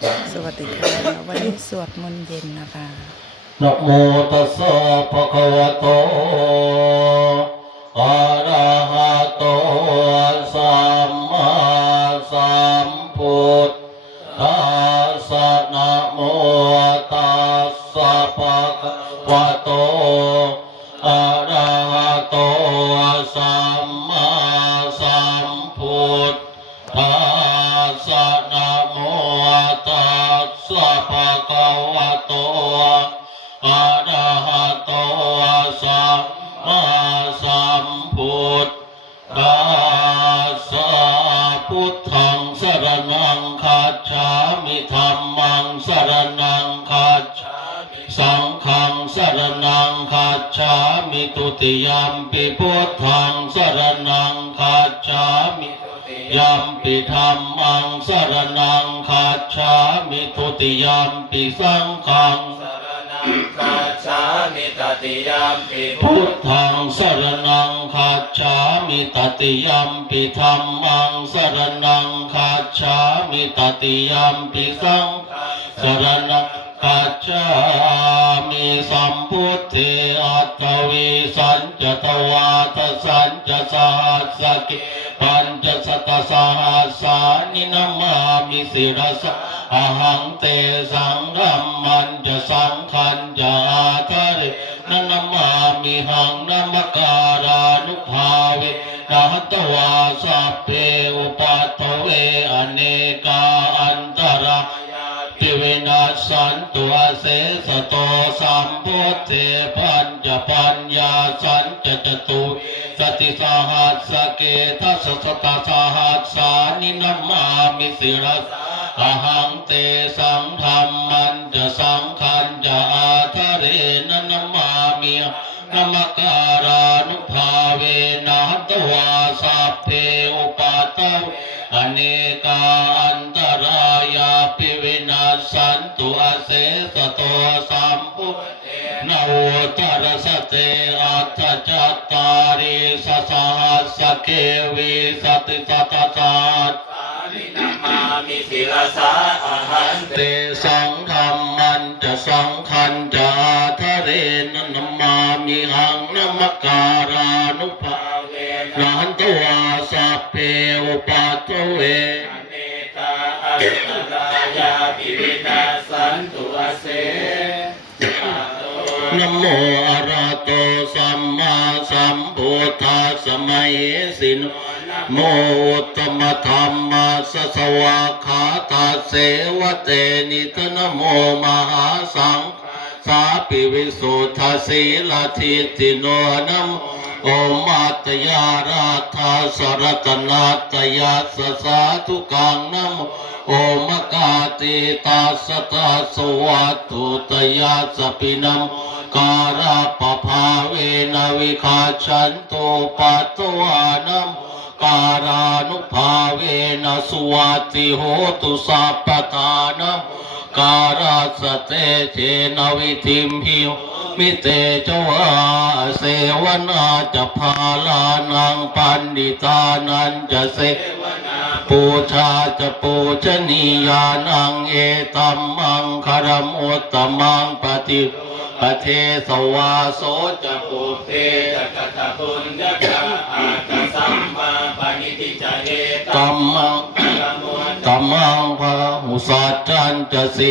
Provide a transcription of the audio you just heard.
สวัสดีค่ะวันนี้สวดมนต์เย็นนะคะนะโมตัสสะภะคะวะโตอะระหะโตสัมมาสัมพุทธัสสะนะโมตัสสะภะคะวะโตอะระหะโตสัมมาสัมพุทธัสสะนะโมตัสสะภะคะวะโตอะระหะโตสัมมาสัมพุทธัสสะพุทธังสรณังคัจฉามิธัมมังสรณังคัจฉามิสังฆังสรณังคัจฉามิทุติยัมปิพุทธังสรณังคัจฉามิยัมปิธัมมังสรณังคัจฉามิทุติยัมปิสังฆังคัจฉามิตติยัมปิพุทธังสรณังคัจฉามิตติยัมปิธัมมังสรณังคัจฉามิตติยัมปิสังฆังสรณังคัจฉามิสัมพุทเทอัตถวิสัญจตวาทสัญจสหัสสเกปัญจสตสหัสสานินามามิสิรสะอหังเตสังธัมมันจะสังขันจะอาทะเรนนามามิหังนามการานุภาเวนะหัตถวาสัพเพอุปัฏฐเวอเนกาอันตรายาปิวินาศสันตุเสสโตสัมพุทเทปัญจปัญญาสัญจจตุสติสหัสสเกทัสสตสหัสสานินามามิสิรสะอหังเตสังธัมมันจะสังขันจะอาทะเรนนามามินามการานุภาเวนะหัตถวาสัพเพอุปัฏฐเวอเนกาอันตรายาปิวินาศสันตุเสสโตสัมพุทเทนะโวตรสเตอัตถจัตตาริสสหัสสเกวิสติสัตตานินามามิสิลสาอหันเตสังธรรมันจะสังขันจะอาทะเรนนามามิหังนามการานุภาเวนะหันตวาสัพเพอุปัฏฐเวอเนกาอัตตรายาปิวินาศสันตุเสนะโมอะระหะโตสัมมาสัมพุทธัสสะมะเหสิโนโมอุตตมะธัมมัสสะสวะขาตาเสวะเตนิตนะโมมหาสังสาปิวิสุทธสีลทิติโนนะโมโอมัตตยาราธาสรตนาตยัสสะสาธุกังนะโมโอมกาติตาสตาสวัตถุตยัสสะปินัมการะปะภาเวนะวิคาชันโตปัตตวานัมการานุภาเวนะสุวัติโหตุสัพพทานัมการาสเตเจนะวิธิมหิวมิเตจวาเสวนาจะพาลานังปันดิตานันจะเสวนาปูชาจะปูชนียานังเอตัมมังคารมุตตมังปฏิปเทสวาโสจะปุเตจะกัตตุญญะอาจสัมมาปณิทิจเอตัมมังตัมมังพระมุสัจจันจะสิ